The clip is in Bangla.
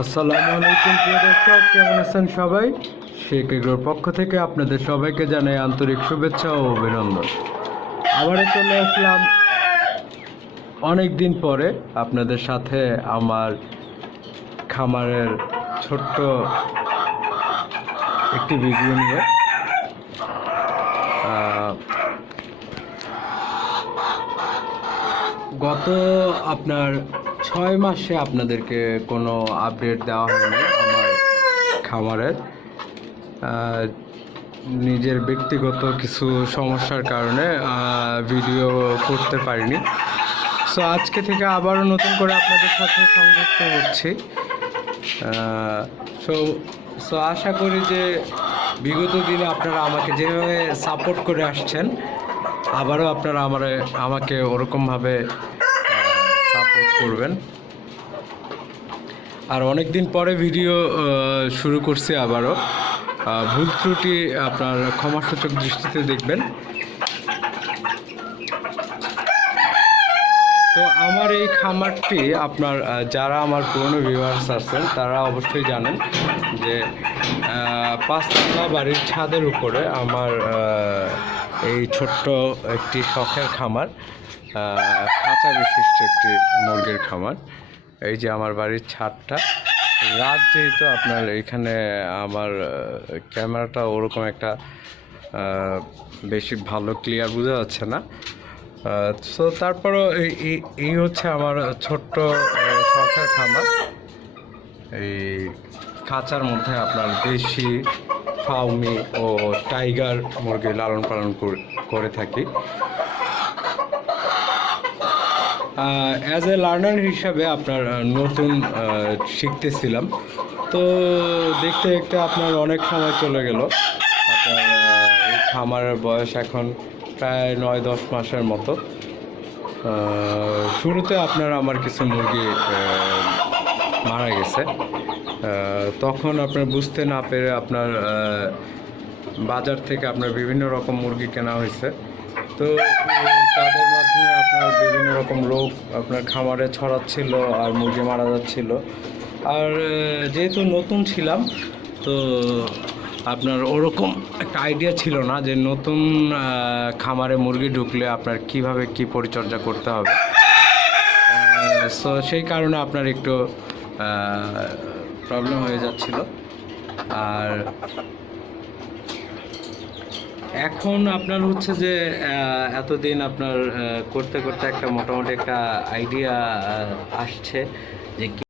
আসসালামু আলাইকুম প্রিয় দর্শক, কেমন আছেন সবাই? শেখ এগ্রোর পক্ষ থেকে আপনাদের সবাইকে জানাই আন্তরিক শুভেচ্ছা ও অভিনন্দন। আবারও চলে আসলাম অনেক দিন পরে আপনাদের সাথে আমার খামারের ছোট্ট একটি ভিডিও নিয়ে। গত আপনার 6 মাসে আপনাদেরকে কোনো আপডেট দেওয়া হয়নি আমার খামারের। নিজের ব্যক্তিগত কিছু সমস্যার কারণে ভিডিও করতে পারিনি। সো আজকে থেকে আবারও নতুন করে আপনাদের সাথে সংযুক্ত হচ্ছি। সো সো আশা করি যে বিগত দিনে আপনারা আমাকে যেভাবে সাপোর্ট করে আসছেন, আবারও আপনারা আমাকে ওরকমভাবে সাপোর্ট করবেন। আর অনেক দিন পরে ভিডিও শুরু করছি আবারও। ভুল ত্রুটি আপনার ক্ষমাসূচক দৃষ্টিতে দেখবেন। তো আমার এই খামারটি আপনার যারা আমার পুরনো ভিউয়ার্স আছেন তারা অবশ্যই জানেন যে 5তলা বাড়ির ছাদের উপরে আমার এই ছোট্ট একটি শখের খামার, খাঁচা বিশিষ্ট একটি মুরগির খামার। এই যে আমার বাড়ির ছাদটা। রাত যেহেতু আপনার এইখানে আমার ক্যামেরাটা ওরকম একটা বেশি ভালো ক্লিয়ার বোঝা যাচ্ছে না। সো তারপরও এই হচ্ছে আমার ছোট্ট শখের খামার। এই খাঁচার মধ্যে আপনার দেশি, ফাউমি ও টাইগার মুরগি লালন পালন করে থাকি। অ্যাজ এ লার্নার হিসাবে আপনার নতুন শিখতেছিলাম। তো দেখতে দেখতে আপনার অনেক সময় চলে গেল। আপনার এই খামারের বয়স এখন প্রায় 9-10 মাসের মতো। শুরুতে আপনার আমার কিছু মুরগি মারা গেছে। তখন আপনার বুঝতে না পেরে আপনার বাজার থেকে আপনার বিভিন্ন রকম মুরগি কেনা হয়েছে। তো তাদের মাধ্যমে আপনার বিভিন্ন রকম রোগ আপনার খামারে ছড়াচ্ছিল আর মুরগি মারা যাচ্ছিল। আর যেহেতু নতুন ছিলাম, তো আপনার ওরকম একটা আইডিয়া ছিল না যে নতুন খামারে মুরগি ঢুকলে আপনার কিভাবে কি পরিচর্যা করতে হবে। সো সেই কারণে আপনার একটু প্রবলেম হয়ে যাচ্ছিল। আর এখন আপনার হচ্ছে যে এতদিন আপনার করতে করতে একটা মোটামুটি একটা আইডিয়া আসছে যে